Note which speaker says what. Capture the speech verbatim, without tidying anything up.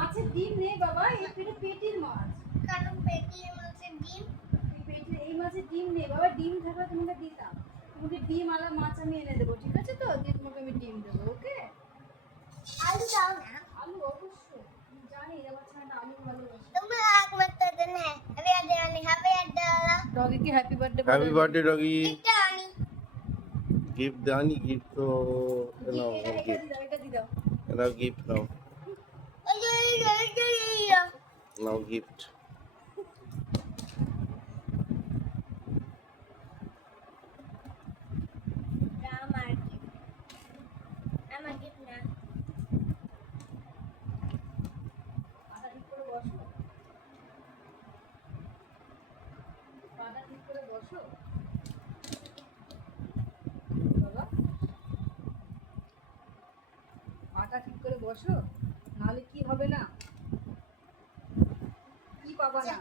Speaker 1: মাছের ডিম নেই বাবা, এই পেটে পেটির মাছ।
Speaker 2: কারণ পেটির মাছের ডিম,
Speaker 1: এই পেটে এই মাছের ডিম নেই বাবা, ডিম থাকলে তোমাকে দিতাম। তোমাকে ডিম আলা মাছ আমি এনে দেবো, ঠিক আছে তো? দিয়ে তোমাকে আমি ডিম দেবো, ওকে?
Speaker 2: আলু দাও না।
Speaker 1: আলু অবশ্যই, আমি জানি আমার ছেলেটা আলু ভালোবাসে।
Speaker 2: তুমি আগ মত দেনে হ্যাপি বার্থডে আনি হ্যাপি বার্থডে
Speaker 1: ডগি কি হ্যাপি বার্থডে বলে?
Speaker 3: Happy birthday doggy.
Speaker 2: এটা আনি
Speaker 3: গিফট দানি, গিফট তো নাও,
Speaker 1: এটা এটা
Speaker 3: গিফট
Speaker 1: দি দাও, এটা দি দাও।
Speaker 3: নাও, গিফট নাও,
Speaker 2: ওই যে এই যে এই যে
Speaker 3: নাও গিফট।
Speaker 2: আমার আমার গিফট না
Speaker 1: পাটা ঠিক করে বসো, পাটা ঠিক করে বসো বাবা, পাটা ঠিক করে বসো, নাহলে কি হবে না, কি পাবা না।